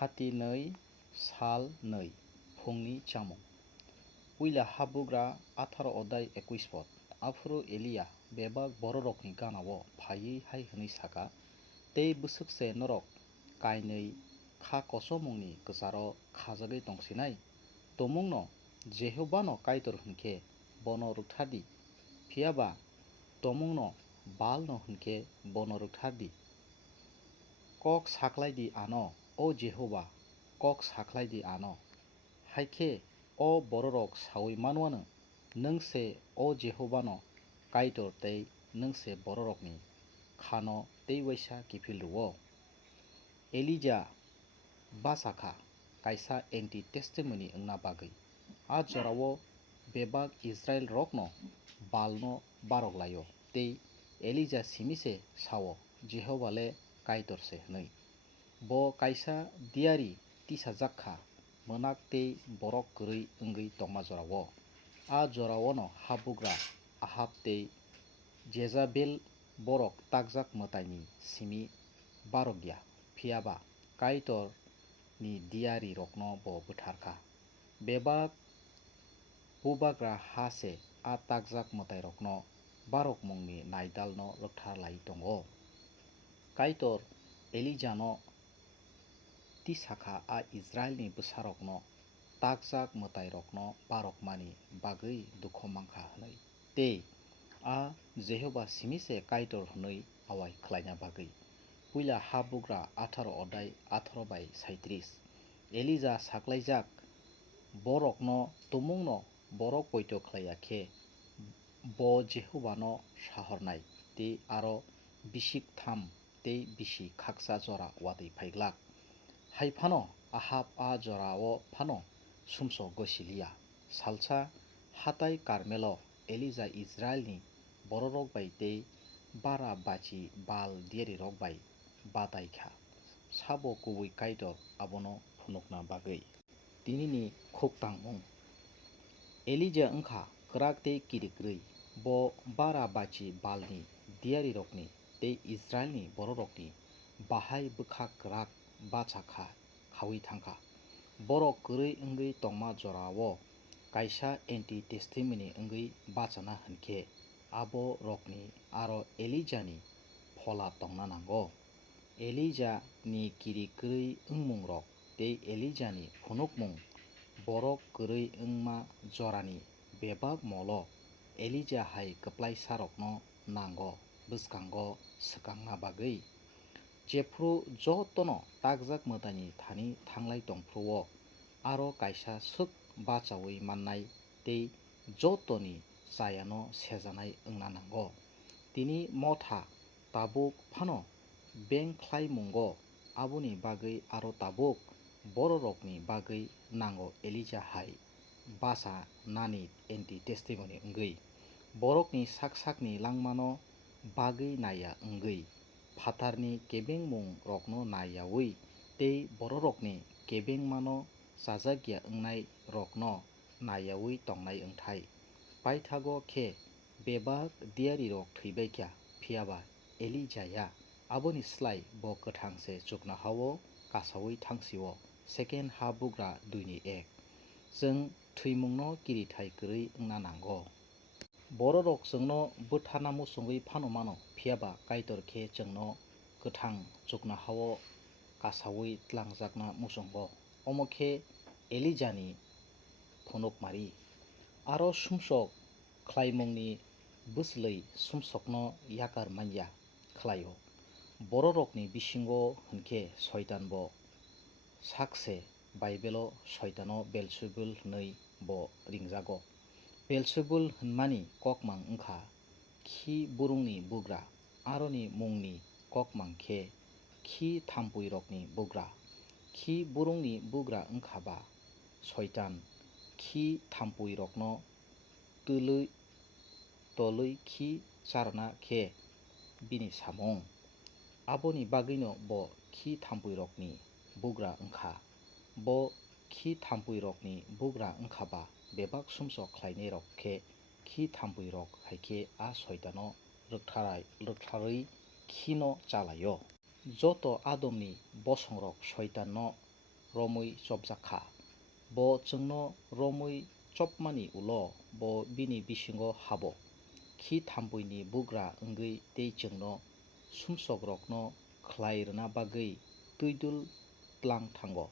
हाथि 2 साल 2 फुंनि जामुं उइला हाबुग्रा 18 अदाय 21 पद आफुरु एलिया बेबा बर' रकनि गानाव फायै हाय होनै साका तै बोसोकसे नरक कायनै खा कस मुंनि गोसार खाजागै दंसिनाय तमुंनो जेहोबानो कायतर हुनखे बनो रुगथारदि फियाबा तमुंनो बालनो हुनखे बनो रुगथारदि कक साख्लायदि आनो ओ जेहोबा कक साख्लायदि आनो हायखे ओ बररक सावै मानवानो नोंसे ओ जेहोबानो कायतर तै नोंसे बररकनि खानो तै वैसा किफिलुओ एलिजा बासाखा कायसा एंटी टेस्टिमोनी अंगना बागै आ जरावो बेबाग इजराइल रकनो बालनो बारक लायो तै एलिजा सिमिसे सावो जेहोबाले कायतरसे हनै बो कायसा दियारि तिसा जाखा मोनाक तै बरक गरै अंगै तंमा जरावो आ जरावोनो हाबुग्रा आहाब तै जेजाबेल बरक ताकजाक मोतायनि सिमी बारगिया फियाबा कायतर नि दियारि रकनो बो बोथारखा बेबाग बुबाग्रा हासे आ ताकजाक मोताय रकनो बारक मुंनि नायदालनो रोगथार लाई दंगो कायतर एलिजानो तिसाखा आ इजराइलनि बोसारकनो ताकजाक मोताय रकनो बारकमानि बागै दुख मांखा हनै तै आ जेहोबा सिमिसे कायतर हनै आवाय खलायना बागै पुइला हाबुग्रा 18 अदाय 18 बाय 37 एलिजा साख्लायजाक बरकनो तमुंनो बरक पैत खलायाखे बो जेहोबानो साहरनाय तै आरो बिसिक थाम तै बिसि खाकसा जरा वादै फाइग्लाक हायफानो आहाब आ जरावो फानो सुमसो गसिलिया सालसा हाताय कारमेलो एलिजा इजराइलनि बररक बाय तै बारा बाची बाल दियारि रक बाय बातायखा साबो कुबै कायतर आबनो फुनुकना बागै दिनिनि खुगतांमुं एलिजा अंखा कराक तै किरिक्रै बो बारा बाची बालनि दियारि रकनि तै इजराइलनि बररकनि बाहाय बोखा कराक बाचाखा खावै थांखा बरक गरै अंगै तंमा जरावो कायसा एंटी टेस्टिमोनी अंगै बाचाना हनखे आबो रकनि आरो एलिजानि फला तंना नांगो एलिजा नि किरिक्रै अंमुं रक तै एलिजानि फुनुकमुं बरक गरै अंमा जरानि बेबाग मलो एलिजा हाय कप्लायसा रकनो नांगो बसकांगो सकांना बागै जेफ्रु जतनो ताकजाक मोतायनि थानि थांलाय दंफ्रुओ आरो कायसा सोक बाचावै माननाय तै जतनि जायानो सेजानाय अंना नांगो तिनि मथा ताबुक फानो बें ख्लाय मुंगो आबुनि बागै आरो ताबुक बररकनि बागै नांगो एलिजा हाय बासा नानि एंटी टेस्टिमोनी अंगै बरकनि साक साकनि लांमानो बागै नाया अंगै फाथारनि केबें मुं रकनो नायावै तै बररकनि केबें मानो जाजागिया अंनाय रकनो नायावै तंनाय अंथाय पायथागो खे बेबाग दियारि रक थैबायख्या फियाबा एलिजाया आबोनि स्लाय बो गोथांसे जुगनाहावो कासावै थांसिवो सेकेन्ड हाबुग्रा 2:1 जों थैमुंनो किरिथाय गरै अंना नांगो बररक जोंनो बोथारना मुसुङै फानो मानो फियाबा कायतर खे जोंनो गोथां जुगनाहावो कासावै tlangjakna मुसुंगो अमखे एलिजानि फुनुकमारि आरो सुमसक ख्लायमुंनि बोसलै सुमसकनो याकार मान्या खलायो बररकनि बिसिंगो हनखे सयतानबो साकसे बाइबेलो सयतानो बेलसेबुल हनै बो रिंजागो बेलसेबुल हनमानि ककमां अंखा खि बुरुंनि बुग्रा आरोनि मुंनि ककमांखे खि थाम्पुय रकनि बुग्रा खि बुरुंनि बुग्रा अंखाबा सयतान खि थाम्पुय रकनो तलै खि चारना खे बिनि सामुं आबोनि बागैनो बो खि थाम्पुय रकनि बुग्रा अंखा बो खि थाम्पुय रकनि बुग्रा अंखाबा बेबाग सुमसो ख्लायनाय रक खे खि थाम्पुय रक हायखे आ सयतानो रोगथारै खिनो चालायो जत आदमनि बसंरक सयताननो romui chopjakha bo chungno romui chopmani ulo bo bini bisingo habo khi thambuini bugra wngwi tei chungno sumsok khlai rwna bagwi tuidul tlang thango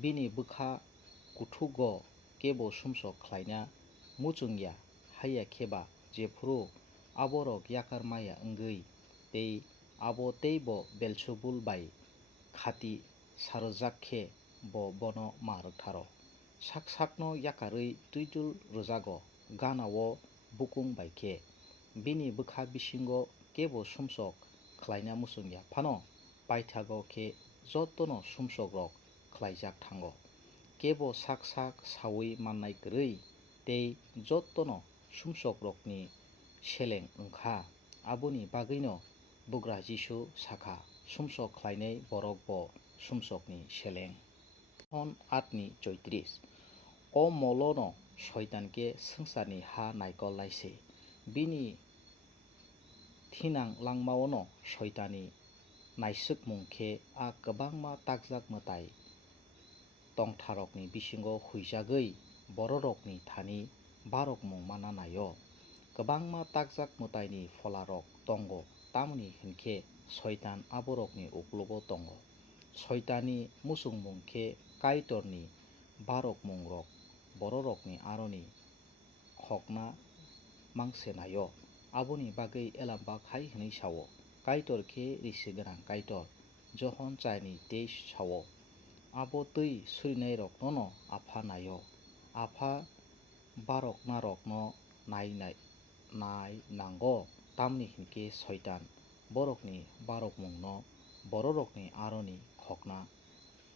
bini bwkha kuthukgo kebo sumsok khlaina muchungya haiya kheba jephru aborok yakar maya wngwi tei abo teibo belchubul bai khati sarwjak khe bo bono ma rwktaro sak sakno yakarwi tuidul rwjago ganao bukung bai khe bini bwkha bisingo kebo sumsok khlaina muchungya phano paithago khe jotono sumsok khlaijak thango kebo sak sak sawi mannai kwrwi tei jotono sumsokrokni seleng wngkha aboni bagwino bugra jisu sakha sumsok khlainai borok bo sumsokni seleng. 8:34 O molo no soitan khe swngcharni ha naikol laise bini thinang langmao no soitani naisukmung khe a kwbangma takjak mwtai tongtharokni bisingo huijagwi borokrokni thani barokmung manna naio kwbangma takjak mwtaini pholarok tongo tamoni hinkhe soitan aborokni uklogo tongo soitani muchungmung khe kaitorni barokmungrok borokrokni aroni khokna mangse naio aboni bagwi elambak hai hwnwi sao kaitor khe risi gwnang kaitor johon chaini tei sao abo twi surinairokno no apha naio apha baroknarokno nainango tamoni hinkhe soitan borokni barokmungno borokrokni aroni khokna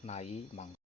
naiwi mango।